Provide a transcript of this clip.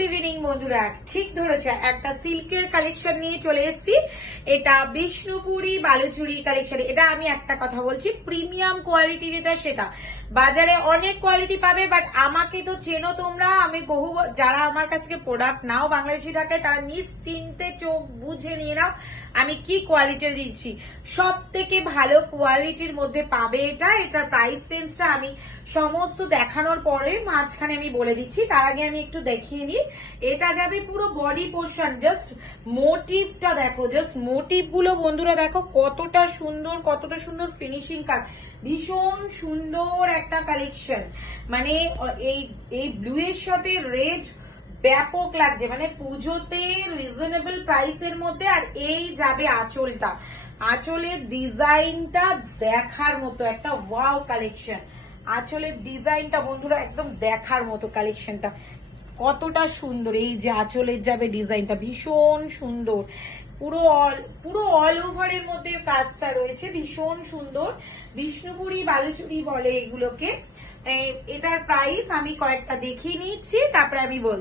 Good evening বন্ধুরা, ঠিক ধরেছে, একটা সিল্কের কালেকশন নিয়ে চলে এসেছি। এটা বিষ্ণুপুরি বালুচুরি কালেকশন। এটা আমি একটা কথা বলছি, প্রিমিয়াম কোয়ালিটি যেটা সেটা বাজারে অনেক কোয়ালিটি পাবে, বাট আমাকে তো চেনো তোমরা। আমি বহু যারা আমার কাছ থেকে প্রোডাক্ট নাও বাংলাদেশি টাকায়, তারা নিশ্চিন্তে চোখ বুঝে নিয়ে নাও আমি কি কোয়ালিটি দিচ্ছি। সব থেকে ভালো কোয়ালিটির মধ্যে পাবে এটা। এটার প্রাইস রেঞ্জটা আমি সমস্ত দেখানোর পরে মাঝখানে আমি বলে দিচ্ছি। তার আগে আমি একটু দেখিয়ে নিই। এটা যাবে পুরো বডি পোর্শন। জাস্ট মোটিভটা দেখো, জাস্ট মোটিভ গুলো বন্ধুরা দেখো কতটা সুন্দর ফিনিশিং কাজ। ভীষণ সুন্দর একটা কালেকশন। মানে এই ব্লু এর সাথে রেড ব্যাপক লাগছে, মানে পুজোতে রিজনেবল প্রাইসের মধ্যে। আর এই যাবে আঁচলটা, আঁচলের ডিজাইনটা দেখার মতো একটা ওয়াও কালেকশন। আঁচলের ডিজাইনটা বন্ধুরা একদম দেখার মতো কালেকশনটা কতটা সুন্দর। এই যে আঁচলের যাবে ডিজাইনটা ভীষণ সুন্দর, পুরো অল ওভারের মধ্যে কাজটা রয়েছে, ভীষণ সুন্দর। বিষ্ণুপুরি বালুচুরি বলে এগুলোকে। এটার প্রাইস আমি কয়েকটা দেখিয়ে নিচ্ছি, তারপরে আমি বলছি।